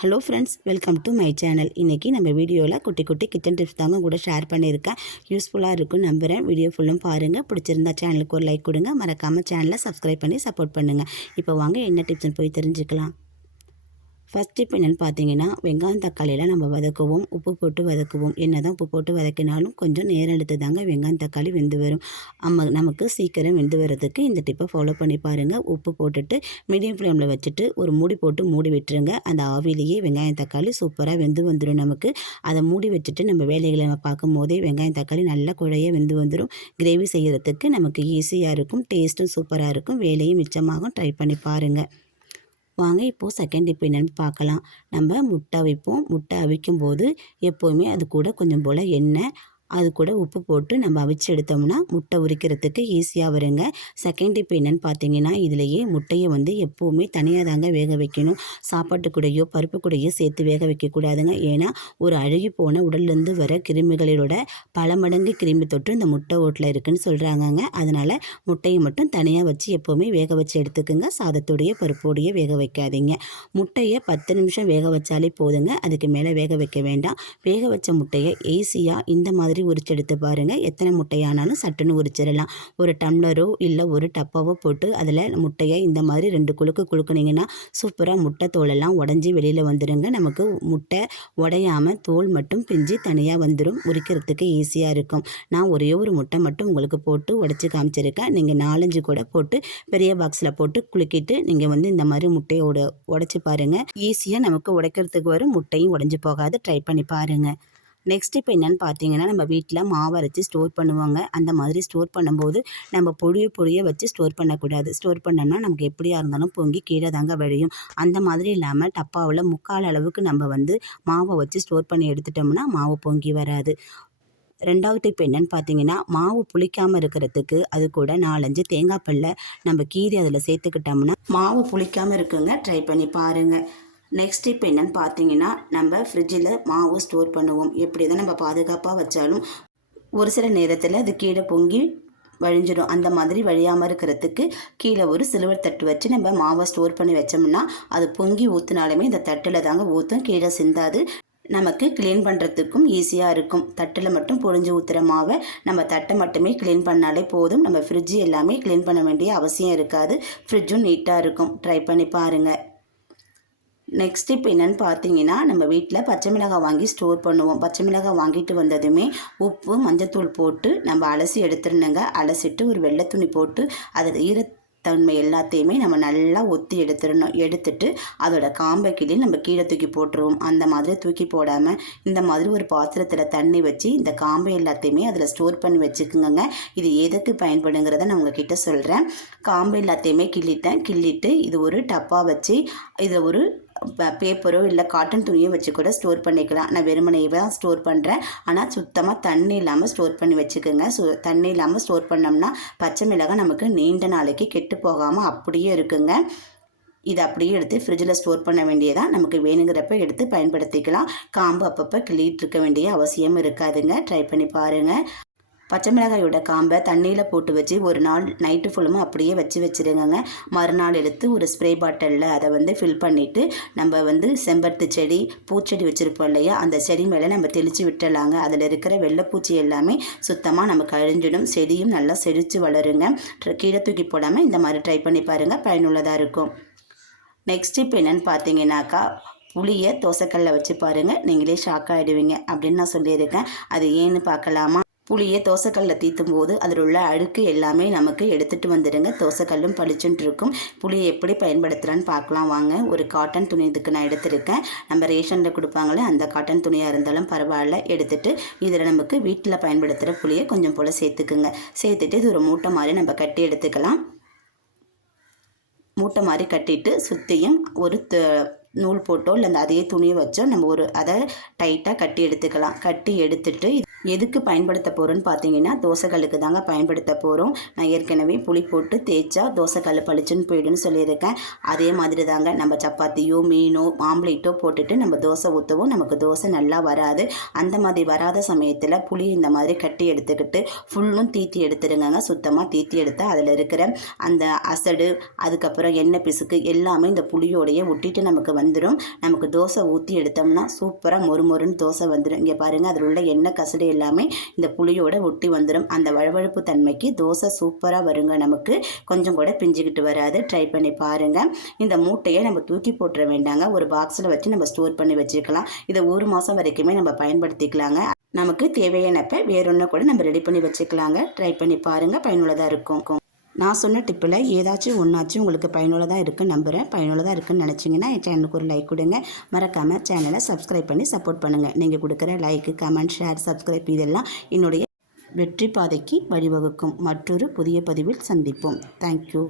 Hello friends, welcome to my channel. இன்றைக்கி நம்ம வீடியோவில் குட்டி குட்டி கிச்சன் டிப்ஸ் தாங்க கூட ஷேர் பண்ணியிருக்கேன். யூஸ்ஃபுல்லாக இருக்குன்னு நம்புகிறேன். வீடியோ ஃபுல்லும் பாருங்கள். பிடிச்சிருந்தா சேனலுக்கு ஒரு லைக் கொடுங்க. மறக்காமல் சேனலை சப்ஸ்கிரைப் பண்ணி சப்போர்ட் பண்ணுங்கள். இப்போ வாங்க என்ன டிப்ஸ்னு போய் தெரிஞ்சுக்கலாம். ஃபஸ்ட் டிப் என்னென்னு பார்த்தீங்கன்னா, வெங்காயம் தக்காளியெல்லாம் நம்ம வதக்குவோம். உப்பு போட்டு வதக்குவோம். என்ன தான் உப்பு போட்டு வதக்கினாலும் கொஞ்சம் நேரம் எடுத்து தாங்க வெங்காயம் தக்காளி வெந்து வரும். நமக்கு சீக்கிரம் வெந்து வர்றதுக்கு இந்த டிப்பை ஃபாலோ பண்ணி பாருங்கள். உப்பு போட்டுட்டு மீடியம் ஃப்ளேமில் வச்சுட்டு ஒரு மூடி போட்டு மூடி விட்டுருங்க. அந்த ஆவிலேயே வெங்காயம் தக்காளி சூப்பராக வெந்து வந்துடும். நமக்கு அதை மூடி வச்சுட்டு நம்ம வேலைகளை நம்ம பார்க்கும் போதே வெங்காயம் தக்காளி நல்லா குழைய வெந்து வந்துடும். கிரேவி செய்கிறதுக்கு நமக்கு ஈஸியாக இருக்கும். டேஸ்ட்டும் சூப்பராக இருக்கும். வேலையும் மிச்சமாகும். ட்ரை பண்ணி பாருங்கள். வாங்க இப்போது செகண்ட் டிப் என்னென்னு பார்க்கலாம். நம்ம முட்டை அவிப்போம். முட்டை அவிக்கும் போது எப்போவுமே அது கூட கொஞ்சம் போல் எண்ணெய், அது கூட உப்பு போட்டு நம்ம அவிச்சு எடுத்தோம்னா முட்டை உரிக்கிறதுக்கு ஈஸியாக வருங்க. செகண்ட் டிப் என்னென்னு பார்த்தீங்கன்னா, இதிலேயே முட்டையை எப்போவுமே தனியாக தாங்க வேக வைக்கணும். சாப்பாட்டு கூடையோ பருப்பு கூடையோ சேர்த்து வேக வைக்கக்கூடாதுங்க. ஏன்னா ஒரு அழுகி போன உடல்லேருந்து வர கிருமிகளோட பல மடங்கு கிருமி தொற்று இந்த முட்டை ஓட்டில் இருக்குதுன்னு சொல்கிறாங்கங்க. அதனால் முட்டையை மட்டும் தனியாக வச்சு எப்போவுமே வேக வச்சு எடுத்துக்குங்க. சாதத்தோடைய பருப்போடைய வேக வைக்காதீங்க. முட்டையை 10 நிமிஷம் வேக வச்சாலே போதுங்க. அதுக்கு மேலே வேக வைக்க வேண்டாம். வேக வச்ச முட்டையை ஈஸியாக இந்த மாதிரி உரிச்சு எடுத்து பாருங்கள். எத்தனை முட்டையானாலும் சட்டுன்னு உரிச்சிடலாம். ஒரு டம்ளரோ இல்லை ஒரு டப்பாவோ போட்டு அதில் முட்டையை இந்த மாதிரி 2 குலுக்குனிங்கன்னா சூப்பராக முட்டை தோலெல்லாம் உடஞ்சி வெளியில் வந்துடுங்க. நமக்கு முட்டை உடையாமல் தோல் மட்டும் பிஞ்சு தனியாக வந்துடும். உரிக்கிறதுக்கு ஈஸியாக இருக்கும். நான் ஒரே ஒரு முட்டை மட்டும் உங்களுக்கு போட்டு உடச்சி காமிச்சிருக்கேன். நீங்கள் 4-5 கூட போட்டு பெரிய பாக்ஸில் போட்டு குலுக்கிட்டு நீங்கள் இந்த மாதிரி முட்டையை உடைச்சி பாருங்கள். ஈஸியாக நமக்கு உடைக்கிறதுக்கு வரும். முட்டையும் உடஞ்சி போகாது. ட்ரை பண்ணி பாருங்கள். நெக்ஸ்ட் இப்போ என்னென்னு பார்த்தீங்கன்னா, நம்ம வீட்டில் மாவு அரைச்சி ஸ்டோர் பண்ணுவாங்க. அந்த மாதிரி ஸ்டோர் பண்ணும்போது நம்ம பொடியை வச்சு ஸ்டோர் பண்ணக்கூடாது. ஸ்டோர் பண்ணோம்னா நமக்கு எப்படியா இருந்தாலும் பொங்கி கீழே தாங்க வழியும். அந்த மாதிரி இல்லாமல் டப்பாவில் 3/4 அளவுக்கு நம்ம மாவை வச்சு ஸ்டோர் பண்ணி எடுத்துட்டோம்னா மாவு பொங்கி வராது. 2வது டிப் என்னென்னு பார்த்தீங்கன்னா, மாவு புளிக்காமல் இருக்கிறதுக்கு அது கூட 4-5 தேங்காய் பல்லை நம்ம கீறி அதில் சேர்த்துக்கிட்டோம்னா மாவு புளிக்காமல் இருக்குங்க. ட்ரை பண்ணி பாருங்கள். நெக்ஸ்ட் டிப் என்னென்னு பார்த்தீங்கன்னா, நம்ம ஃப்ரிட்ஜில் மாவு ஸ்டோர் பண்ணுவோம். எப்படி தான் நம்ம பாதுகாப்பாக வச்சாலும் ஒரு சில நேரத்தில் அது கீழே பொங்கி வழிஞ்சிடும். அந்த மாதிரி வழியாமல் இருக்கிறதுக்கு கீழே ஒரு சில்வர் தட்டு வச்சு நம்ம மாவை ஸ்டோர் பண்ணி வச்சோம்னா அது பொங்கி ஊற்றினாலுமே இந்த தட்டில் தாங்க ஊற்றும். கீழே சிந்தாது. நமக்கு க்ளீன் பண்ணுறதுக்கும் ஈஸியாக இருக்கும். தட்டில் மட்டும் பொழிஞ்சு ஊற்றுற மாவை நம்ம தட்டை மட்டுமே க்ளீன் பண்ணாலே போதும். நம்ம ஃப்ரிட்ஜு எல்லாமே க்ளீன் பண்ண வேண்டிய அவசியம் இருக்காது. ஃப்ரிட்ஜும் நீட்டாக இருக்கும். ட்ரை பண்ணி பாருங்கள். நெக்ஸ்ட் டிப் என்னென்னு பார்த்தீங்கன்னா, நம்ம வீட்டில் பச்சை மிளகாய் வாங்கி ஸ்டோர் பண்ணுவோம். பச்சை மிளகாய் வாங்கிட்டு வந்ததுமே உப்பு மஞ்சத்தூள் போட்டு நம்ம அலசி எடுத்துருணுங்க. அலசிட்டு ஒரு வெள்ளை துணி போட்டு அதில் ஈரத்தன்மை எல்லாத்தையுமே நம்ம நல்லா ஒத்தி எடுத்துடணும். எடுத்துட்டு அதோட காம்பை கிளி நம்ம கீழே தூக்கி போட்டுருவோம். அந்த மாதிரி தூக்கி போடாமல் இந்த மாதிரி ஒரு பாத்திரத்தில் தண்ணி வச்சு இந்த காம்பை எல்லாத்தையுமே அதில் ஸ்டோர் பண்ணி வச்சுக்குங்க. இது எதுக்கு பயன்படுங்கிறத நான் உங்ககிட்ட சொல்கிறேன். காம்பை எல்லாத்தையுமே கிள்ளிட்டு இது ஒரு டப்பா வச்சு இதில் ஒரு பேப்பரோ இல்லை காட்டன் துணியோ வச்சு கூட ஸ்டோர் பண்ணிக்கலாம். நான் வெறுமனையே தான் ஸ்டோர் பண்ணுறேன். ஆனால் சுத்தமாக தண்ணி இல்லாமல் ஸ்டோர் பண்ணி வச்சுக்கோங்க. தண்ணி இல்லாமல் ஸ்டோர் பண்ணோம்னா பச்சை மிளகாய் நமக்கு நீண்ட நாளைக்கு கெட்டு போகாமல் அப்படியே இருக்குங்க. இதை அப்படியே எடுத்து ஃப்ரிட்ஜில் ஸ்டோர் பண்ண வேண்டியதான். நமக்கு வேணுங்கிறப்ப எடுத்து பயன்படுத்திக்கலாம். காம்பு அப்பப்போ கிள்ளிட்டு இருக்க வேண்டிய அவசியம் இருக்காதுங்க. ட்ரை பண்ணி பாருங்கள். பச்சை மிளகாயோட காம்பை தண்ணியில் போட்டு வச்சு ஒரு நாள் நைட்டு ஃபுல்லுமே அப்படியே வச்சுருங்க. மறுநாள் எடுத்து ஒரு ஸ்ப்ரே பாட்டிலில் அதை ஃபில் பண்ணிவிட்டு நம்ம செம்பருத்தி செடி பூச்செடி வச்சுருப்போம் இல்லையா, அந்த செடி மேலே நம்ம தெளித்து விட்டுலாங்க. அதில் இருக்கிற வெள்ளைப்பூச்சி எல்லாமே சுத்தமாக நமக்கு அழிஞ்சிடும். செடியும் நல்லா செழித்து வளருங்க. கீழே தூக்கி போடாமல் இந்த மாதிரி ட்ரை பண்ணி பாருங்கள். பயனுள்ளதாக இருக்கும். நெக்ஸ்ட் இப்போ என்னென்னு பார்த்தீங்கன்னாக்கா, புளியை தோசைக்கல்லில் வச்சு பாருங்கள். நீங்களே ஷாக் ஆகிடுவீங்க அப்படின்னு நான் சொல்லியிருக்கேன். அது ஏன்னு பார்க்கலாமா? புளியை தோசைக்கல்லில் தீத்தும் போது அதில் உள்ள அழுக்கு எல்லாமே நமக்கு எடுத்துகிட்டு வந்துடுங்க. தோசைக்கல்லும் பளிச்சுட்டு இருக்கும். புளியை எப்படி பயன்படுத்துகிறான்னு பார்க்கலாம் வாங்க. ஒரு காட்டன் துணி இதுக்கு நான் எடுத்திருக்கேன். நம்ம ரேஷனில் கொடுப்பாங்களே அந்த காட்டன் துணியாக இருந்தாலும் பரவாயில்ல. எடுத்துகிட்டு இதில் நமக்கு வீட்டில் பயன்படுத்துகிற புளியை கொஞ்சம் போல் சேர்த்துக்குங்க. சேர்த்துட்டு இது ஒரு மூட்டை மாதிரி நம்ம கட்டி எடுத்துக்கலாம். மூட்டை மாதிரி கட்டிட்டு சுற்றியும் ஒரு நூல் போட்டோ இல்லை அதே துணியை வச்சோ நம்ம அதை டைட்டாக கட்டி எடுத்துக்கலாம். கட்டி எடுத்துட்டு எதுக்கு பயன்படுத்த போகிறோன்னு பார்த்தீங்கன்னா தோசைக்கல்லுக்கு தாங்க பயன்படுத்த போகிறோம். நான் ஏற்கனவே புளி போட்டு தேய்ச்சா தோசைக்கல் பளிச்சுன்னு போயிடுன்னு சொல்லியிருக்கேன். அதே மாதிரி தாங்க நம்ம சப்பாத்தியோ மீனோ ஆம்லேட்டோ போட்டுட்டு நம்ம தோசை ஊற்றவும் நமக்கு தோசை நல்லா வராது. அந்த மாதிரி வராத சமயத்தில் புளி இந்த மாதிரி கட்டி எடுத்துக்கிட்டு ஃபுல்லும் தீத்தி எடுத்துருங்க. சுத்தமாக தீத்தி எடுத்தால் அதில் இருக்கிற அந்த அசடு அதுக்கப்புறம் எண்ணெய் பிசுக்கு எல்லாமே இந்த புளியோடையே ஒட்டிட்டு நமக்கு வந்துடும். நமக்கு தோசை ஊற்றி எடுத்தோம்னா சூப்பராக மொறுமொறுன்னு தோசை வந்துடும். இங்கே பாருங்கள், அதில் உள்ள எண்ணெய் கசடு எல்லாமே இந்த புளியோட ஒட்டி வந்துடும். அந்த வழவழப்பு தன்மைக்கு தோசை சூப்பராக வருங்க. நமக்கு கொஞ்சம் கூட பிஞ்சுக்கிட்டு வராது. ட்ரை பண்ணி பாருங்கள். இந்த மூட்டையை நம்ம தூக்கி போட்டுற வேண்டாங்க. ஒரு பாக்ஸில் வச்சு நம்ம ஸ்டோர் பண்ணி வச்சுக்கலாம். இதை 1 மாதம் வரைக்குமே நம்ம பயன்படுத்திக்கலாங்க. நமக்கு தேவையானப்ப வேறொன்று கூட நம்ம ரெடி பண்ணி வச்சுக்கலாங்க. ட்ரை பண்ணி பாருங்கள், பயனுள்ளதாக இருக்கும். நான் சொன்ன டிப்பில் ஏதாச்சும் ஒன்றாச்சும் உங்களுக்கு பயனுள்ளதாக இருக்குன்னு நம்புகிறேன். பயனுள்ளதாக இருக்குன்னு நினச்சிங்கன்னா என் சேனலுக்கு ஒரு லைக் கொடுங்க. மறக்காமல் சேனலை சப்ஸ்கிரைப் பண்ணி சப்போர்ட் பண்ணுங்கள். நீங்கள் கொடுக்குற லைக்கு, கமெண்ட், ஷேர், சப்ஸ்கிரைப் இதெல்லாம் என்னுடைய வெற்றி பாதைக்கு வழிவகுக்கும். மற்றொரு புதிய பதிவில் சந்திப்போம். தேங்க்யூ.